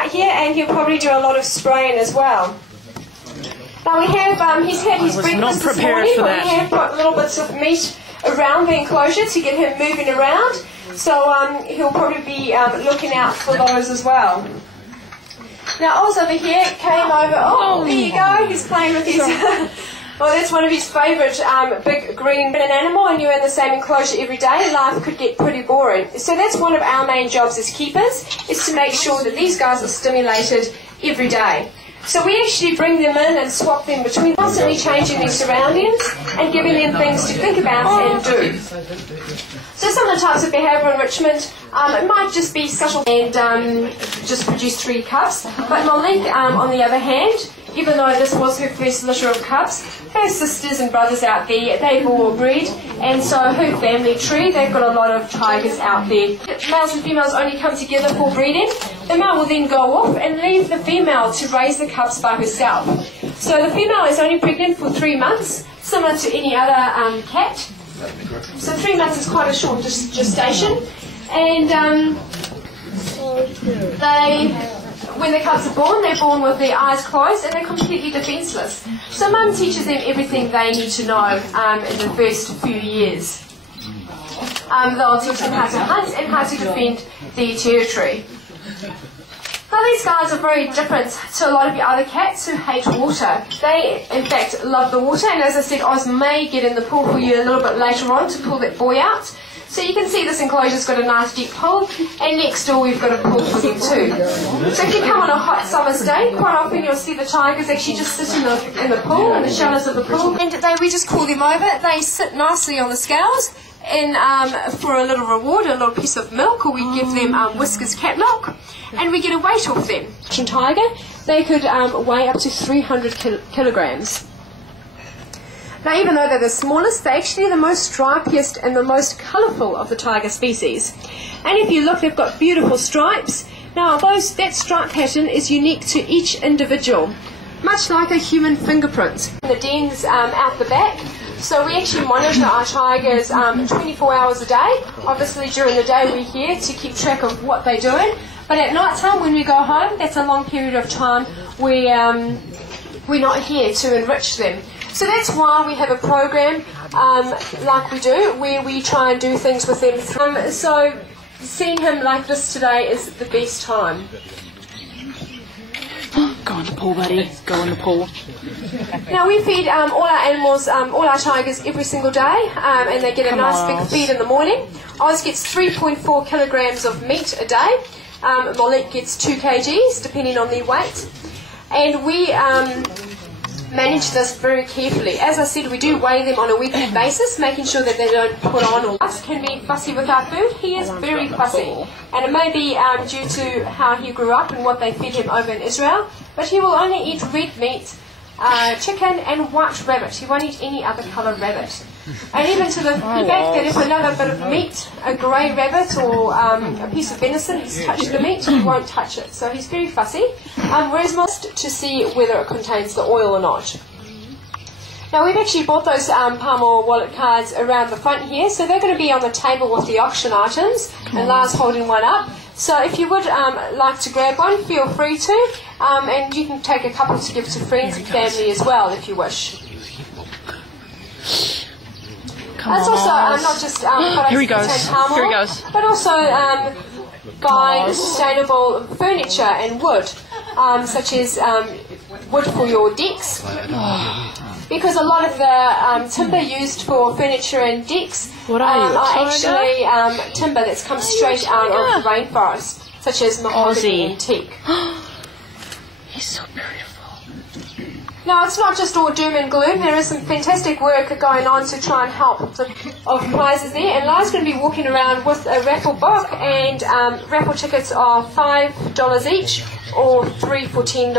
out here, and he'll probably do a lot of spraying as well. Now we have, he's had his breakfast this morning, but we have put little bits of meat around the enclosure to get him moving around. So he'll probably be looking out for those as well. Now Oz over here came over, oh, there you go, he's playing with his, well, that's one of his favourite big green animal, and you're in the same enclosure every day, life could get pretty boring. So that's one of our main jobs as keepers, is to make sure that these guys are stimulated every day. So we actually bring them in and swap them between, constantly changing their surroundings and giving them things to think about and do. So some of the types of behavioural enrichment, it might just be scuttle and just produce 3 cubs. But Malik, on the other hand, even though this was her first litter of cubs, her sisters and brothers out there, they've all bred, and so her family tree, they've got a lot of tigers out there. Males and females only come together for breeding. The male will then go off and leave the female to raise the cubs by herself. So the female is only pregnant for 3 months, similar to any other cat. So 3 months is quite a short gestation, and when the cubs are born, they're born with their eyes closed and they're completely defenceless. So Mum teaches them everything they need to know in the first few years. They'll teach them how to hunt and how to defend their territory. Now these guys are very different to a lot of the other cats who hate water. They, in fact, love the water, and as I said, Oz may get in the pool for you a little bit later on to pull that boy out. So you can see this enclosure's got a nice deep pool, and next door we've got a pool for them too. So if you come on a hot summer's day, quite often you'll see the tigers actually just sit in the pool, in the shallows of the pool, and we just call them over. They sit nicely on the scales, and for a little reward, a little piece of milk, or we give them Whiskers cat milk, and we get a weight off them. Sumatran Tiger, they could weigh up to 300 kilograms. Now, even though they're the smallest, they're actually the most stripiest and the most colourful of the tiger species. And if you look, they've got beautiful stripes. Now, that stripe pattern is unique to each individual, much like a human fingerprint. The dens out the back. So we actually monitor our tigers 24 hours a day. Obviously, during the day we're here to keep track of what they're doing. But at night time, when we go home, that's a long period of time where we're not here to enrich them. So that's why we have a program like we do, where we try and do things with them. So seeing him like this today is the best time. Go in the pool, buddy. Go in the pool. Now we feed all our animals, all our tigers every single day, and they get a nice big feed in the morning. Oz gets 3.4 kilograms of meat a day. Malik gets 2 kgs, depending on their weight. And we manage this very carefully. As I said, we do weigh them on a weekly basis, making sure that they don't put on or us can be fussy with our food. He is very fussy, and it may be due to how he grew up and what they fed him over in Israel, but he will only eat red meat, chicken and white rabbit. He won't eat any other colour rabbit. And even to the fact that if another bit of meat, a grey rabbit or a piece of venison, he's touched the meat, he won't touch it. So he's very fussy. Whereas most to see whether it contains the oil or not. Now we've actually bought those palm oil wallet cards around the front here, so they're going to be on the table with the auction items, and Lars holding one up. So if you would like to grab one, feel free to, and you can take a couple to give to friends and family as well if you wish. That's also not just products Here he that goes. contain palm oil, Here he goes. but also buy sustainable furniture and wood, such as wood for your decks. Because a lot of the timber used for furniture and decks are actually timber that's come straight out of the rainforest, such as mahogany and teak. He's so beautiful. Now, it's not just all doom and gloom. There is some fantastic work going on to try and help of prizes there. And Lara's going to be walking around with a raffle book, and raffle tickets are $5 each or 3 for $10.